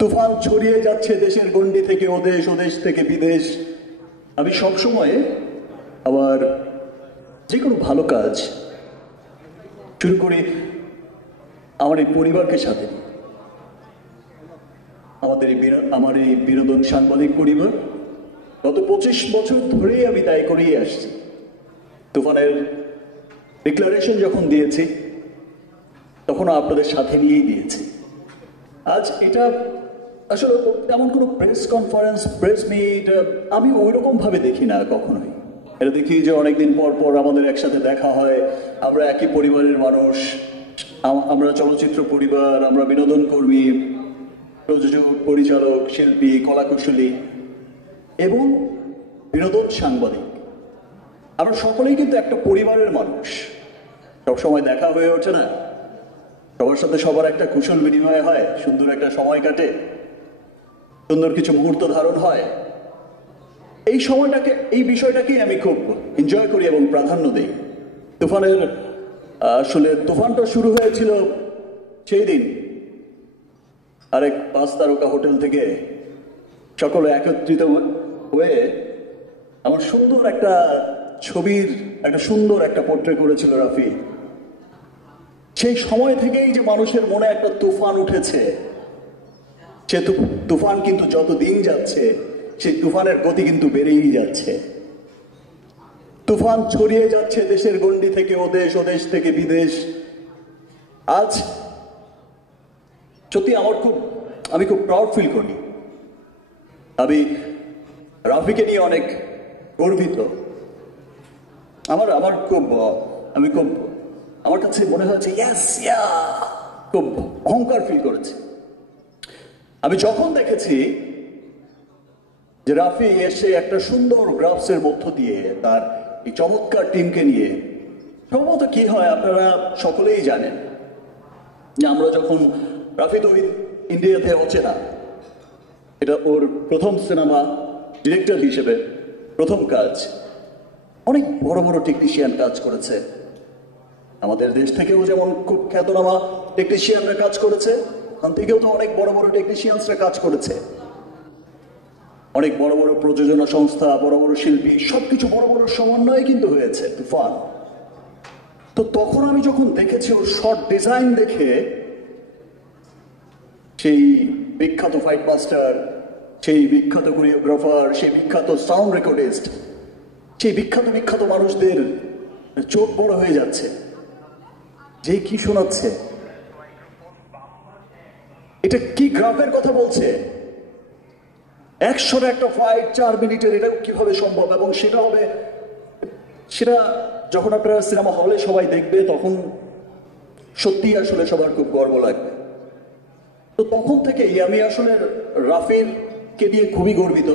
তুফান ছড়িয়ে যাচ্ছে দেশের গণ্ডি থেকে ওদেশ, ওদেশ থেকে বিদেশ। আমি সবসময় আমার যে কোনো ভালো কাজ শুরু করি আমার এই পরিবারকে সাথে নিয়ে। আমার এই বিনোদন সাংবাদিক পরিবার গত 25 বছর ধরেই আমি তাই করেই আসছি। তুফানের ডিক্লারেশন যখন দিয়েছি তখন আপনাদের সাথে নিয়েই দিয়েছি। আজ এটা আসলে তেমন কোনো প্রেস কনফারেন্স, প্রেস মিট আমি ওইরকম ভাবে দেখি না কখনোই। এটা দেখি যে অনেকদিন পর পর আমাদের একসাথে দেখা হয়, আমরা একই পরিবারের মানুষ, আমরা চলচ্চিত্র পরিবার, আমরা বিনোদন কর্মী, প্রযোজক, পরিচালক, শিল্পী, কলাকুশলী এবং বিনোদন সাংবাদিক। আমরা সকলেই কিন্তু একটা পরিবারের মানুষ। সবসময় দেখা হয়ে ওঠে না, সবার সাথে সবার একটা কুশল বিনিময় হয়, সুন্দর একটা সময় কাটে, সুন্দর কিছু মুহূর্ত ধারণ হয়। এই সময়টাকে, এই বিষয়টাকেই আমি খুব এনজয় করি এবং প্রাধান্য দিই। তুফানের আসলে তুফানটা শুরু হয়েছিল সেই দিন আরেক 5 তারকা হোটেল থেকে সকলে একত্রিত হয়ে আমার সুন্দর একটা ছবির একটা সুন্দর একটা পোর্ট্রেট করেছিল রাফি। সেই সময় থেকেই যে মানুষের মনে একটা তুফান উঠেছে, সে তুফান কিন্তু যত দিন যাচ্ছে সেই তুফানের গতি কিন্তু বেড়েই যাচ্ছে। তুফান ছড়িয়ে যাচ্ছে দেশের গণ্ডি থেকে ওদেশ, ওদেশ থেকে বিদেশ। আজ সত্যি আমি খুব প্রাউড ফিল করি। আমি রাফিকে নিয়ে অনেক গর্বিত। আমার কাছে মনে হয়েছে খুব অহংকার ফিল করেছে আমি যখন দেখেছি যে রাফি এসে একটা সুন্দর গ্রাফসের মধ্য দিয়ে তার এই চমৎকার টিমকে নিয়ে। সম্ভবত কি হয় আপনারা সকলেই জানেন যে আমরা যখন রাফি তো ইন্ডিয়াতে হচ্ছে না, এটা ওর প্রথম সিনেমা, ডিরেক্টর হিসেবে প্রথম কাজ। অনেক বড় বড় টেকনিশিয়ান কাজ করেছে, আমাদের দেশ থেকেও যেমন খুব খ্যাতনামা টেকনিশিয়ানরা কাজ করেছে, ওখান থেকেও তো অনেক বড় বড় টেকনিশিয়ানসরা কাজ করেছে। অনেক বড় বড় প্রযোজনা সংস্থা, বড় বড় শিল্পী, সবকিছু বড় বড় সমন্বয়ে কিন্তু হয়েছে তুফান। তো তখন আমি যখন দেখেছি ওর শর্ট ডিজাইন দেখে, সেই বিখ্যাত ফাইট মাস্টার, সেই বিখ্যাত কোরিওগ্রাফার, সেই বিখ্যাত সাউন্ড রেকর্ডিস্ট, সেই বিখ্যাত বিখ্যাত মানুষদের চোখ বড় হয়ে যাচ্ছে যে কি শোনাচ্ছে, এটা কি গ্রাফের কথা বলছে। 100 একটা ফাইট 4 মিনিটের, এটা কিভাবে সম্ভব? এবং সেটা যখন আপনারা সিনেমা হলে সবাই দেখবে তখন সত্যি আসলে সবার খুব গর্ব লাগবে। তো তখন থেকেই আমি আসলে রাফিকে নিয়ে খুবই গর্বিত।